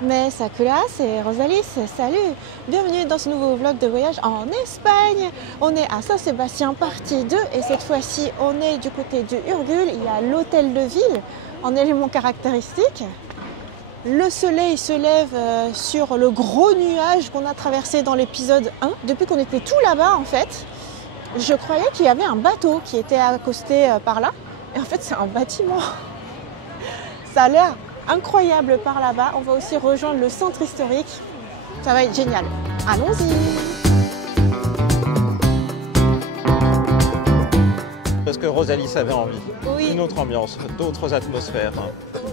Mais Sakura, c'est Rosalie, salut! Bienvenue dans ce nouveau vlog de voyage en Espagne. On est à Saint-Sébastien, partie 2, et cette fois-ci, on est du côté du Hurgul. Il y a l'hôtel de ville en élément caractéristique. Le soleil se lève sur le gros nuage qu'on a traversé dans l'épisode 1. Depuis qu'on était tout là-bas, en fait, je croyais qu'il y avait un bateau qui était accosté par là. Et en fait, c'est un bâtiment. Ça a l'air incroyable par là-bas. On va aussi rejoindre le centre historique. Ça va être génial. Allons-y. Parce que Rosalie avait envie. Oui. Une autre ambiance, d'autres atmosphères.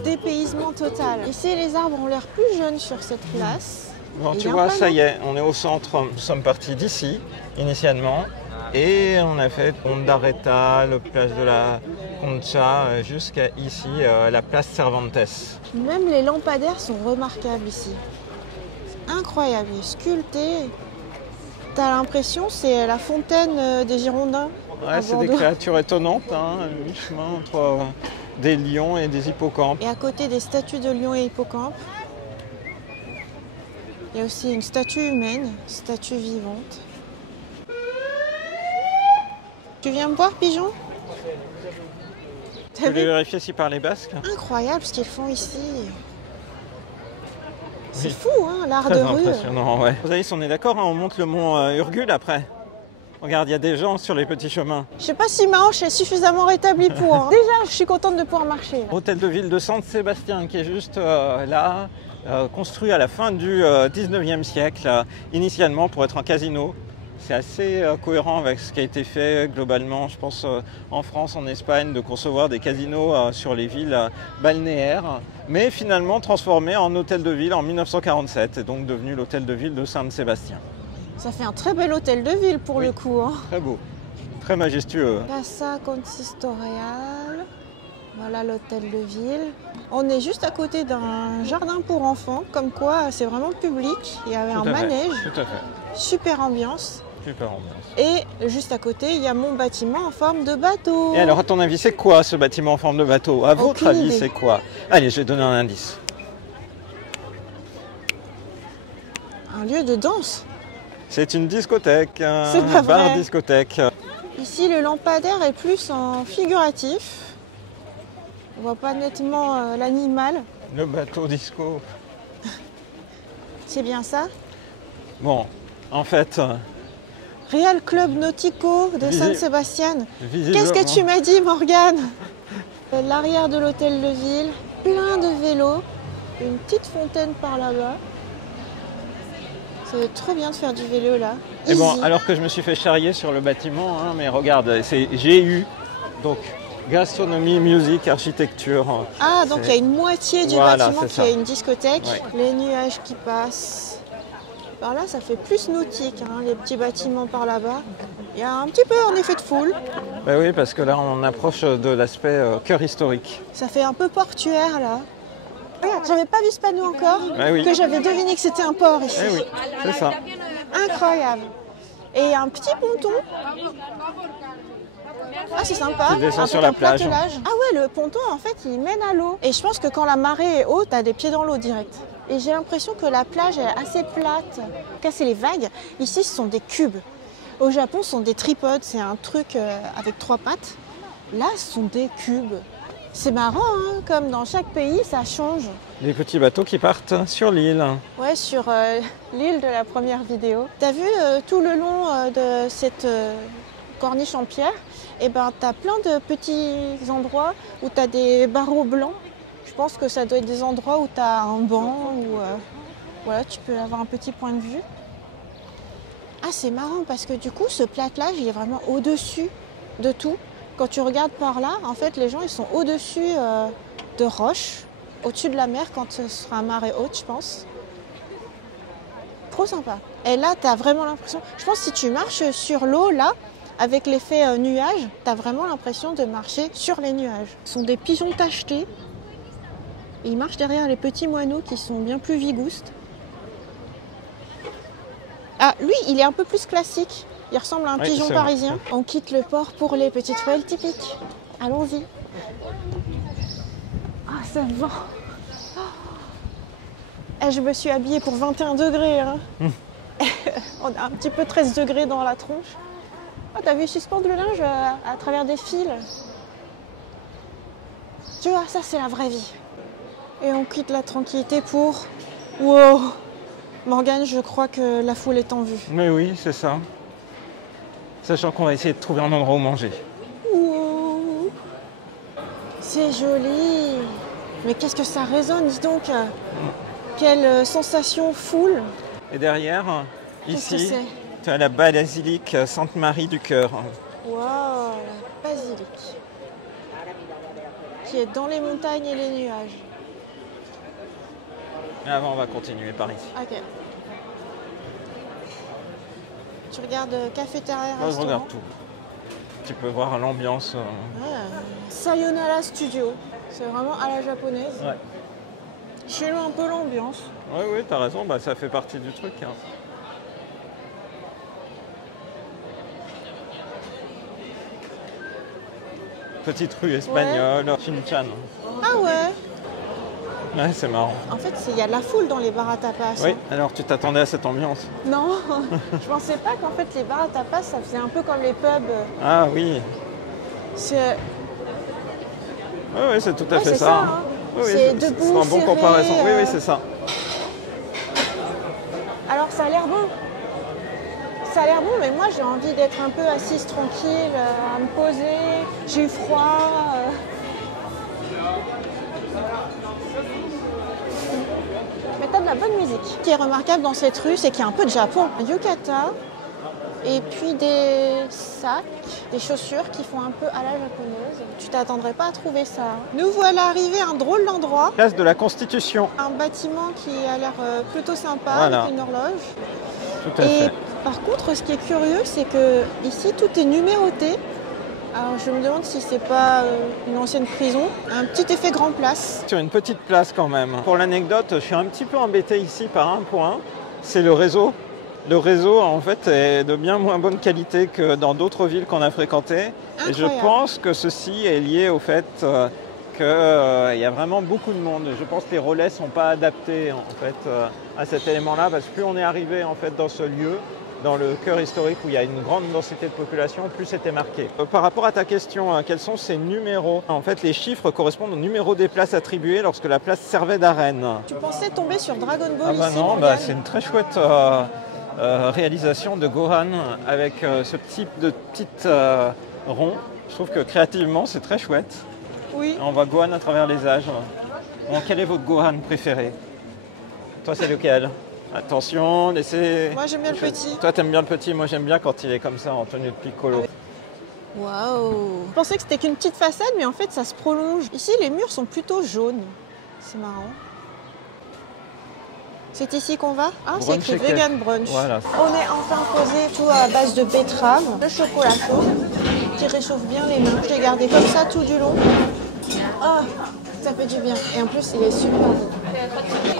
Dépaysement total. Ici, les arbres ont l'air plus jeunes sur cette place. Bon, tu vois, ça y est, on est au centre. Nous sommes partis d'ici, initialement. Et on a fait Ponta Reta, le place de la Concha, jusqu'à ici, la place Cervantes. Même les lampadaires sont remarquables ici. C'est incroyable, il est sculpté. T'as l'impression c'est la fontaine des Girondins. Ouais, c'est des créatures étonnantes, hein, mi-chemin entre des lions et des hippocampes. Et à côté des statues de lions et hippocampes, il y a aussi une statue humaine, statue vivante. Tu viens me voir, pigeon? Tu veux vérifier si par les Basques? Incroyable ce qu'ils font ici. C'est Oui. fou, hein, l'art Très de rue. impressionnant, ouais. Rosalie, on est d'accord, hein, on monte le mont Hurgul après. Regarde, il y a des gens sur les petits chemins. Je sais pas si ma hanche est suffisamment rétablie pour. Hein. Déjà, je suis contente de pouvoir marcher. Hôtel de ville de Saint-Sébastien qui est juste là, construit à la fin du 19e siècle, initialement pour être un casino. C'est assez cohérent avec ce qui a été fait globalement, je pense, en France, en Espagne, de concevoir des casinos sur les villes balnéaires, mais finalement transformé en hôtel de ville en 1947, et donc devenu l'hôtel de ville de Saint-Sébastien. Ça fait un très bel hôtel de ville pour le coup. Hein. Très beau, très majestueux. Casa Consistorial. Voilà l'hôtel de ville. On est juste à côté d'un jardin pour enfants, comme quoi c'est vraiment public. Il y avait un manège. Tout à fait. Super ambiance. Super ambiance. Et juste à côté, il y a mon bâtiment en forme de bateau. Et alors, à ton avis, c'est quoi ce bâtiment en forme de bateau? À votre Aucune avis, idée. c'est quoi? Allez, je vais donner un indice. Un lieu de danse. C'est une discothèque, C'est un pas vrai. bar-discothèque. Ici, le lampadaire est plus en figuratif. On voit pas nettement l'animal. Le bateau disco. C'est bien ça. Bon, en fait, Real Club Nautico de Saint-Sébastien. visiblement... Qu'est-ce que tu m'as dit, Morgane? L'arrière de l'hôtel de ville, plein de vélos, une petite fontaine par là-bas. Ça va être trop bien de faire du vélo là. Et bon, Easy. alors que je me suis fait charrier sur le bâtiment, hein, mais regarde, c'est GU, donc gastronomie, musique, architecture. Ah, donc il y a une moitié du Voilà, bâtiment c'est qui ça. est une discothèque. Ouais. Les nuages qui passent. Par là, ça fait plus nautique, hein, les petits bâtiments par là-bas. Il y a un petit peu en effet de foule. Ben oui, parce que là, on approche de l'aspect cœur historique. Ça fait un peu portuaire là. Regarde, j'avais pas vu ce panneau encore, Ah oui. que j'avais deviné que c'était un port ici. Eh oui, c'est ça. Incroyable. Et un petit ponton. Ah, c'est sympa. Qui descend Avec sur la un plage. platelage. Ah ouais, le ponton, en fait, il mène à l'eau. Et je pense que quand la marée est haute, t'as des pieds dans l'eau direct. Et j'ai l'impression que la plage est assez plate. Casser les vagues. Ici, ce sont des cubes. Au Japon, ce sont des tripodes. C'est un truc avec 3 pattes. Là, ce sont des cubes. C'est marrant, hein, comme dans chaque pays, ça change. Des petits bateaux qui partent sur l'île. Ouais, sur l'île de la première vidéo. T'as vu tout le long de cette corniche en pierre, et ben t'as plein de petits endroits où t'as des barreaux blancs. Je pense que ça doit être des endroits où t'as un banc ou voilà, tu peux avoir un petit point de vue. Ah, c'est marrant parce que du coup, ce platelage, il est vraiment au-dessus de tout. Quand tu regardes par là, en fait, les gens, ils sont au-dessus de roches, au-dessus de la mer quand ce sera marée haute, je pense. Trop sympa. Et là, tu as vraiment l'impression... Je pense que si tu marches sur l'eau, là, avec l'effet nuage, tu as vraiment l'impression de marcher sur les nuages. Ce sont des pigeons tachetés. Ils marchent derrière les petits moineaux qui sont bien plus vigoustes. Ah, lui, il est un peu plus classique. Il ressemble à un pigeon parisien. On quitte le port pour les petites ruelles typiques. Allons-y. Ah, ça vent. Eh, je me suis habillée pour 21 degrés. Hein. On a un petit peu 13 degrés dans la tronche. Oh, t'as vu suspendre le linge à travers des fils. Tu vois, ça c'est la vraie vie. Et on quitte la tranquillité pour... Wow! Morgane, je crois que la foule est en vue. Mais oui, c'est ça. Sachant qu'on va essayer de trouver un endroit où manger. Ouh. C'est joli. Mais qu'est-ce que ça résonne, dis donc. Quelle sensation foule. Et derrière, Qu'est-ce que ici, c'est? tu as la basilique Sainte-Marie du Cœur. Waouh, la basilique. Qui est dans les montagnes et les nuages. Et avant, on va continuer par ici. Ok. Tu regardes cafétéria, Moi, je restaurant. regarde tout. Tu peux voir l'ambiance. Sayonara Studio. C'est vraiment à la japonaise. Ouais. Chez nous, un peu l'ambiance. Oui, oui, t'as raison, bah, ça fait partie du truc. Hein. Petite rue espagnole, Shin-chan. Ah ouais. Ouais, c'est marrant. En fait, il y a de la foule dans les bars à tapas. Oui, hein. alors tu t'attendais à cette ambiance? Non, je pensais pas qu'en fait les bars à tapas, ça faisait un peu comme les pubs. Ah oui, C'est oui, oui, c'est tout à Ouais, fait c'est ça. ça, Hein. hein. Oui, oui, C'est c'est debout, un bon serré, comparaison. Oui, oui, c'est ça. Alors ça a l'air bon. Ça a l'air bon, mais moi j'ai envie d'être un peu assise tranquille, à me poser. J'ai eu froid. Mais t'as de la bonne musique. Ce qui est remarquable dans cette rue, c'est qu'il y a un peu de Japon. Un yukata et puis des sacs, des chaussures qui font un peu à la japonaise. Tu t'attendrais pas à trouver ça. Nous voilà arrivés à un drôle d'endroit. Place de la Constitution. Un bâtiment qui a l'air plutôt sympa, Voilà. avec une horloge. Tout à Et fait. par contre, ce qui est curieux, c'est que ici tout est numéroté. Alors je me demande si c'est pas une ancienne prison. Un petit effet grand place. Sur une petite place quand même. Pour l'anecdote, je suis un petit peu embêté ici par un point. C'est le réseau. Le réseau, en fait, est de bien moins bonne qualité que dans d'autres villes qu'on a fréquentées. Et je Incroyable. pense que ceci est lié au fait qu'il y a vraiment beaucoup de monde. Je pense que les relais ne sont pas adaptés en fait, à cet élément-là, parce que plus on est arrivé en fait, dans ce lieu, dans le cœur historique où il y a une grande densité de population, plus c'était marqué. Par rapport à ta question, quels sont ces numéros? En fait, les chiffres correspondent au numéro des places attribuées lorsque la place servait d'arène. Tu pensais tomber sur Dragon Ball Ah bah ici, non, Morgane? c'est une très chouette réalisation de Gohan avec ce type de petite rond. Je trouve que créativement, c'est très chouette. Oui. On voit Gohan à travers les âges. Bon, quel est votre Gohan préféré? Toi, c'est lequel? Attention, laissez... Moi j'aime bien le petit. Toi, t'aimes bien le petit. Moi, j'aime bien quand il est comme ça, en tenue de piccolo. Waouh. Je pensais que c'était qu'une petite façade, mais en fait ça se prolonge. Ici les murs sont plutôt jaunes. C'est marrant. C'est ici qu'on va? Ah, c'est Brunch écrit et cake. vegan brunch. Voilà. On est enfin posé tout à base de betterave, de chocolat chaud, qui réchauffe bien les mains. Je l'ai gardé comme ça tout du long. Ah, ça fait du bien. Et en plus, il est super bon.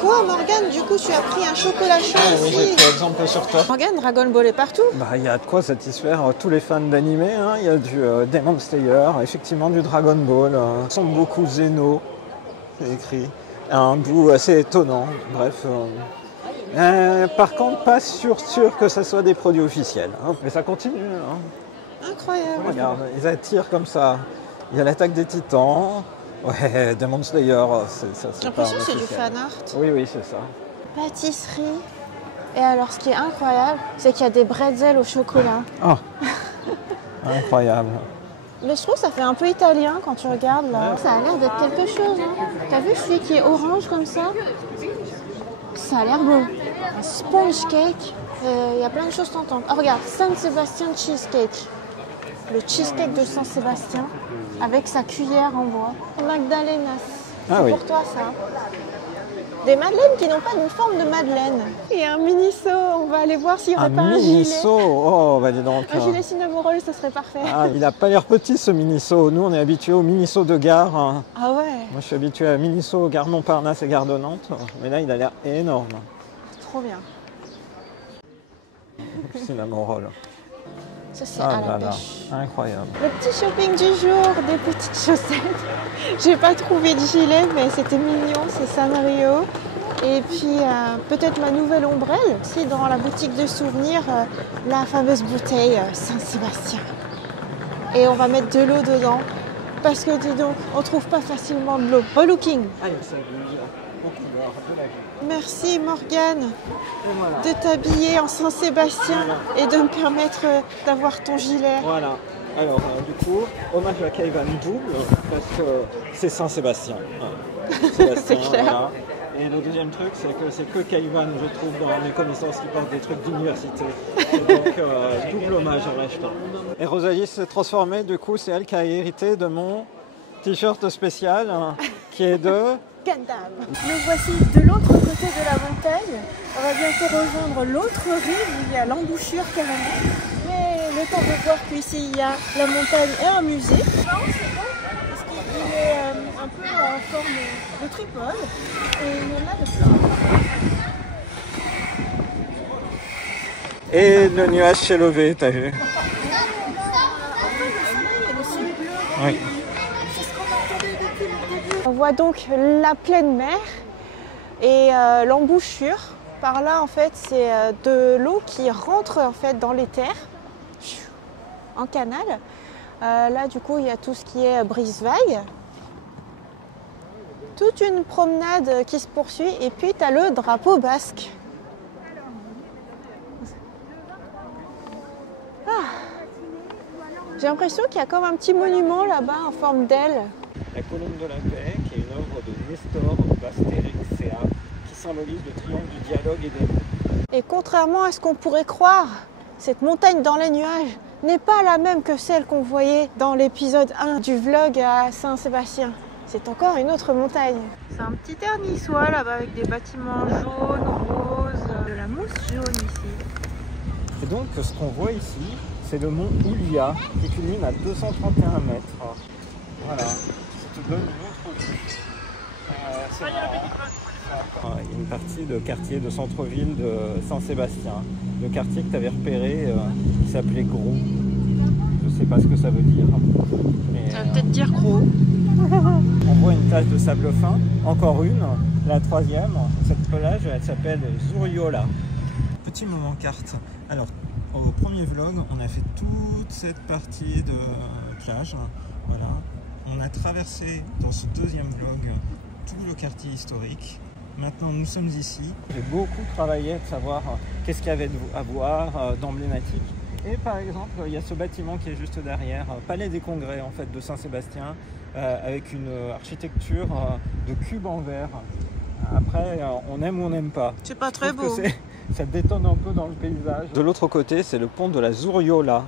Quoi, Morgane? Du coup, tu as pris un chocolat chaud Oui, j'ai aussi? pris exemple sur toi. Morgane, Dragon Ball est partout. Bah, il y a de quoi satisfaire tous les fans d'anime. Hein. Il y a du Demon Slayer, effectivement du Dragon Ball. Son beaucoup Zeno, c'est écrit. Un goût assez étonnant. Bref. Par contre, pas sûr que ça soit des produits officiels. Hein. Mais ça continue. Hein. Incroyable. Regarde, ils attirent comme ça. Il y a l'attaque des titans. Ouais, Demon Slayer, ça J'ai c'est pas l'impression que c'est du officiel. fan art. Oui, oui, c'est ça. Pâtisserie. Et alors, ce qui est incroyable, c'est qu'il y a des bretzels au chocolat. Ah, incroyable. Mais je trouve que ça fait un peu italien quand tu regardes là. Ouais. Ça a l'air d'être quelque chose. Hein. T'as vu celui qui est orange comme ça? Ça a l'air bon. Un sponge cake. Il y a plein de choses tentantes. Oh, regarde, San Sébastien cheesecake. Le cheesecake de San Sébastien avec sa cuillère en bois. Magdalenas. Ah C'est oui. pour toi ça. Des madeleines qui n'ont pas une forme de madeleine. Il y a un miniso. On va aller voir s'il n'y aurait pas un gilet. Miniso. Oh, bah dis donc. Un gilet cinnamon roll, ça serait parfait. Ah, il a pas l'air petit ce Miniso. Nous, on est habitués au Miniso de gare. Hein. Ah ouais, Moi, je suis habitué à Miniso, gare Montparnasse et gare de Nantes. Mais là, il a l'air énorme. trop bien. Cinnamon roll. Ça c'est Ah à la là là, pêche. incroyable. Le petit shopping du jour, des petites chaussettes. J'ai pas trouvé de gilet, mais c'était mignon, c'est Sanrio. Et puis peut-être ma nouvelle ombrelle. Aussi dans la boutique de souvenirs, la fameuse bouteille Saint-Sébastien. Et on va mettre de l'eau dedans. Parce que dis donc, on trouve pas facilement de l'eau. Relooking. Allez, ça bouge. Aux couleurs de la vie. Merci Morgane Voilà. de t'habiller en Saint-Sébastien et de me permettre d'avoir ton gilet. Voilà. Alors, du coup, hommage à Kaivan double, parce que c'est Saint-Sébastien. C'est clair. Voilà. Et le deuxième truc, c'est que c'est que Kaivan, je trouve, dans mes connaissances, qui porte des trucs d'université. Et donc, double hommage à l'acheteur. Et Rosalie s'est transformée, du coup, c'est elle qui a hérité de mon t-shirt spécial, qui est de... Gundam. Nous voici de l'autre côté de la montagne. On va bientôt rejoindre l'autre rive où il y a l'embouchure carrément. Mais le temps de voir qu'ici il y a la montagne et un musée. C'est bon, parce qu'il est un peu en forme de tripode et il y en a de plein. Et le nuage s'est levé, t'as vu? Oui. On voit donc la pleine mer et l'embouchure. Par là, en fait, c'est de l'eau qui rentre en fait dans les terres en canal. Là, du coup, il y a tout ce qui est brise-vague. Toute une promenade qui se poursuit et puis tu as le drapeau basque. J'ai l'impression qu'il y a comme un petit monument là-bas en forme d'aile. La colombe de la paix, qui est une œuvre de Nestor Basterexea, qui symbolise le triomphe du dialogue et des mots. Et contrairement à ce qu'on pourrait croire, cette montagne dans les nuages n'est pas la même que celle qu'on voyait dans l'épisode 1 du vlog à Saint-Sébastien. C'est encore une autre montagne. C'est un petit air niçois là-bas avec des bâtiments jaunes, roses, de la mousse jaune ici. Et donc, ce qu'on voit ici, c'est le mont Ilia, qui culmine à 231 mètres. Voilà, ça te donne une autre vue. C'est marrant. Il y a une partie de quartier de centre-ville de Saint-Sébastien. Le quartier que tu avais repéré, qui s'appelait Gros. Je ne sais pas ce que ça veut dire. Mais, ça veut peut-être dire gros. On voit une tache de sable fin, encore une, la troisième. Cette plage, elle s'appelle Zuriola. Petit moment carte. Alors, au premier vlog, on a fait toute cette partie de plage. Voilà. On a traversé dans ce deuxième vlog tout le quartier historique. Maintenant, nous sommes ici. J'ai beaucoup travaillé de savoir qu'est-ce qu'il y avait à voir d'emblématique. Et par exemple, il y a ce bâtiment qui est juste derrière, Palais des Congrès en fait de Saint-Sébastien, avec une architecture de cubes en verre. Après, on aime ou on n'aime pas. C'est pas très beau. Ça détonne un peu dans le paysage. De l'autre côté, c'est le pont de la Zuriola.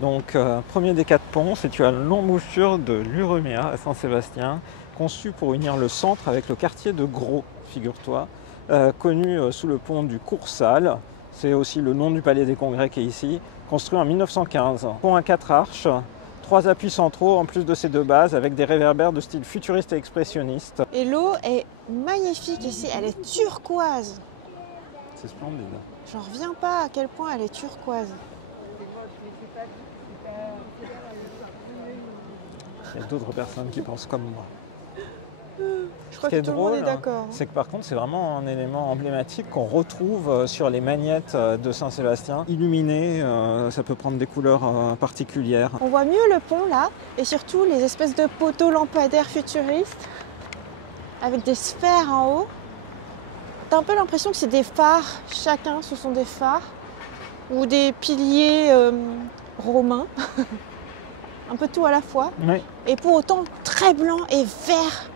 Donc, premier des 4 ponts, c'est tu as l'embouchure de l'Urumea à Saint-Sébastien, conçu pour unir le centre avec le quartier de Gros, figure-toi, connu sous le pont du Coursal. C'est aussi le nom du palais des congrès qui est ici, construit en 1915. Pont à 4 arches, 3 appuis centraux en plus de ces 2 bases, avec des réverbères de style futuriste et expressionniste. Et l'eau est magnifique ici, elle est turquoise. C'est splendide. J'en reviens pas à quel point elle est turquoise. Il y a d'autres personnes qui pensent comme moi. Je crois que tout le monde est d'accord. C'est que par contre, c'est vraiment un élément emblématique qu'on retrouve sur les magnettes de Saint-Sébastien. Illuminé, ça peut prendre des couleurs particulières. On voit mieux le pont là, et surtout les espèces de poteaux lampadaires futuristes, avec des sphères en haut. T'as un peu l'impression que c'est des phares, chacun ce sont des phares, ou des piliers romains. Un peu tout à la fois. Oui. Et pour autant très blanc et vert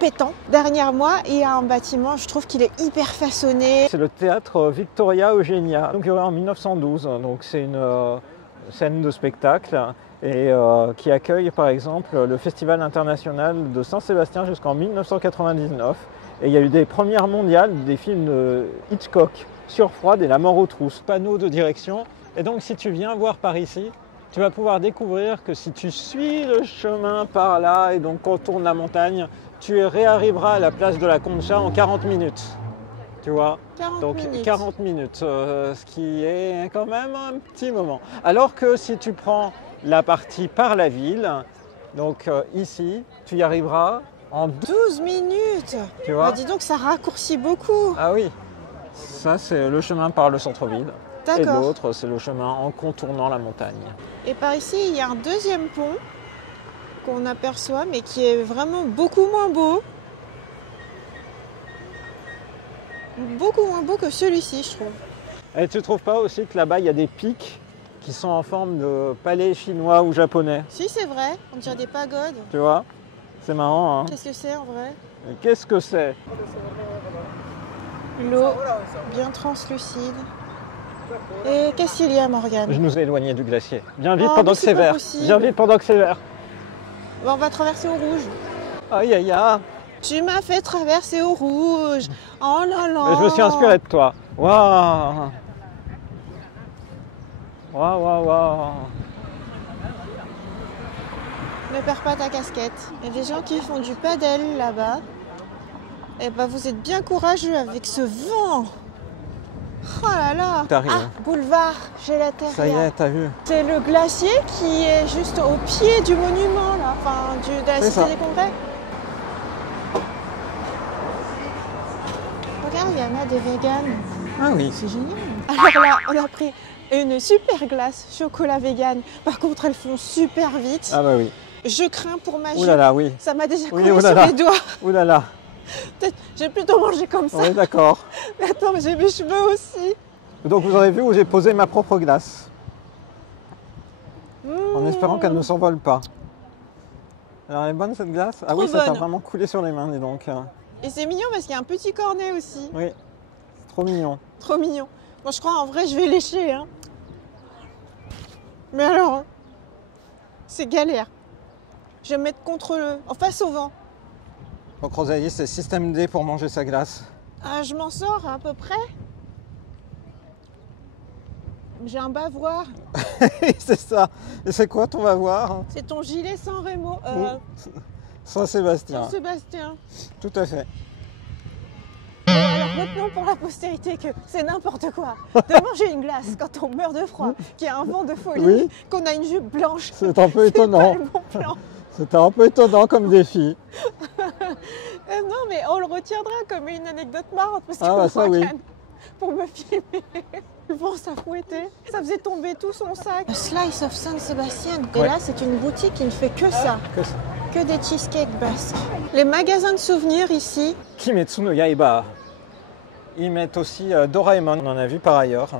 pétant. Derrière moi, il y a un bâtiment, je trouve qu'il est hyper façonné. C'est le théâtre Victoria Eugenia, donc en 1912. Donc c'est une scène de spectacle et qui accueille par exemple le Festival international de Saint-Sébastien jusqu'en 1999. Et il y a eu des premières mondiales des films de Hitchcock, Sur froide et La mort aux trousses. Panneau de direction. Et donc si tu viens voir par ici, tu vas pouvoir découvrir que si tu suis le chemin par là et donc contournes la montagne, tu réarriveras à la place de la Concha en 40 minutes. Tu vois ? 40 minutes, ce qui est quand même un petit moment. Alors que si tu prends la partie par la ville, donc ici, tu y arriveras En 12 minutes. Tu vois? Dis donc, ça raccourcit beaucoup. Ah oui. Ça, c'est le chemin par le centre-ville. Et D'accord. l'autre, c'est le chemin en contournant la montagne. Et par ici, il y a un deuxième pont qu'on aperçoit, mais qui est vraiment beaucoup moins beau. Beaucoup moins beau que celui-ci, je trouve. Et tu trouves pas aussi que là-bas, il y a des pics qui sont en forme de palais chinois ou japonais? Si, c'est vrai, on dirait des pagodes. Tu vois? C'est marrant, hein? Qu'est-ce que c'est en vrai? Et qu'est-ce que c'est? L'eau, bien translucide. Et qu'est-ce qu'il y a, Morgane? Je nous ai éloignés du glacier. Viens vite Oh, pendant mais que c'est c'est pas vert. possible. Viens vite pendant que c'est vert. On va traverser au rouge. Aïe aïe aïe. Tu m'as fait traverser au rouge. Oh là là. Je me suis inspiré de toi. Waouh. Waouh waouh waouh. Ne perds pas ta casquette. Il y a des gens qui font du paddle là-bas. Et bah vous êtes bien courageux avec ce vent. Oh là là. T'arrives. Ah, boulevard, j'ai la terre. Ça y est, t'as vu? C'est le glacier qui est juste au pied du monument là, enfin de la C'est cité ça. des congrès. Regarde, il y en a des véganes. Ah oui. C'est génial. Alors là, on a pris une super glace chocolat vegan. Par contre, elles font super vite. Ah bah oui. Je crains pour ma Ouh jupe. là là, oui. Ça m'a déjà Oui, coulé oh là sur là. les doigts. Ouh là là. Peut-être, j'ai plutôt mangé comme ça. Oui, d'accord. Mais attends, mais j'ai mes cheveux aussi. Donc vous aurez vu où j'ai posé ma propre glace. En Mmh. espérant qu'elle ne s'envole pas. Alors elle est bonne cette glace? Ah Trop oui, ça t'a bonne. vraiment coulé sur les mains, dis donc. Et c'est mignon parce qu'il y a un petit cornet aussi. Oui, c'est trop mignon. Trop mignon. Moi, je crois en vrai, je vais lécher. Hein. Mais alors, hein, c'est galère. Je vais me mettre en face au vent. Donc Rosalie, c'est système D pour manger sa glace. Ah, je m'en sors à peu près. J'ai un bavoir. C'est ça. Et c'est quoi ton bavoir? C'est ton gilet sans Remo. Saint-Sébastien. Saint-Sébastien. Tout à fait. Alors retenons pour la postérité que c'est n'importe quoi de manger une glace quand on meurt de froid, qu'il y a un vent de folie, Oui. qu'on a une jupe blanche. C'est un peu C'est pas étonnant. le bon plan. C'était un peu étonnant comme défi. Non, mais on le retiendra comme une anecdote marrante parce que Ah bah ça, oui. Morgane, pour me filmer, le vent ça fouettait, ça faisait tomber tout son sac. Le Slice of Saint-Sébastien. Et Ouais. là, c'est une boutique qui ne fait que ça, Que ça. que des cheesecakes basques. Les magasins de souvenirs ici. Kimetsu no Yaiba. Ils mettent aussi Doraemon, on en a vu par ailleurs.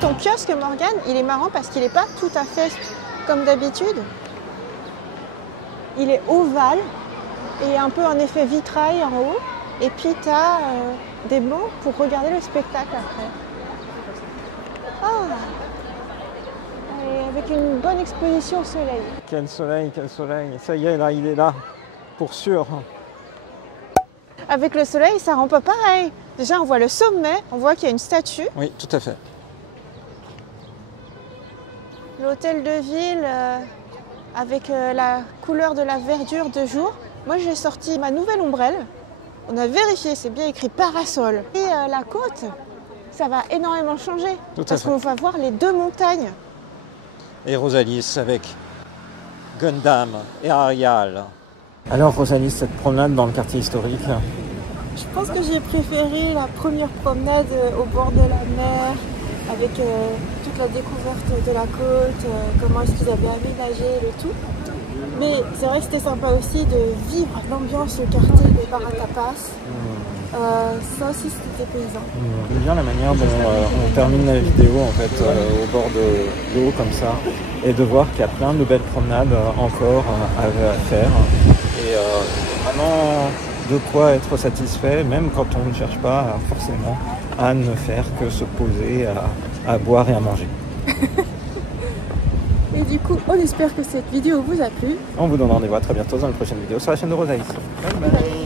Ton kiosque, Morgane, il est marrant parce qu'il n'est pas tout à fait comme d'habitude. Il est ovale et un peu un effet vitrail en haut. Et puis tu as des bancs pour regarder le spectacle après. Ah! Et avec une bonne exposition au soleil. Quel soleil, quel soleil. Ça y est, là, il est là. Pour sûr. Avec le soleil, ça rend pas pareil. Déjà, on voit le sommet, on voit qu'il y a une statue. Oui, tout à fait. L'hôtel de ville avec la couleur de la verdure de jour. Moi, j'ai sorti ma nouvelle ombrelle. On a vérifié, c'est bien écrit parasol. Et la côte, ça va énormément changer. Tout à parce fait. qu'on va voir les deux montagnes. Et Rosalie avec Gundam et Arial. Alors Rosalie, cette promenade dans le quartier historique, Je pense que j'ai préféré la première promenade au bord de la mer, avec toute la découverte de la côte, comment est-ce qu'ils avaient aménagé le tout. Mais c'est vrai que c'était sympa aussi de vivre l'ambiance au quartier des Paratapas. Ça aussi c'était plaisant. J'aime bien la manière dont on termine la vidéo en fait au bord de l'eau comme ça, et de voir qu'il y a plein de belles promenades encore à faire, et vraiment de quoi être satisfait, même quand on ne cherche pas forcément à ne faire que se poser à boire et à manger. Et du coup, on espère que cette vidéo vous a plu. On vous donne rendez-vous à très bientôt dans la prochaine vidéo sur la chaîne de Rosalie. Bye bye.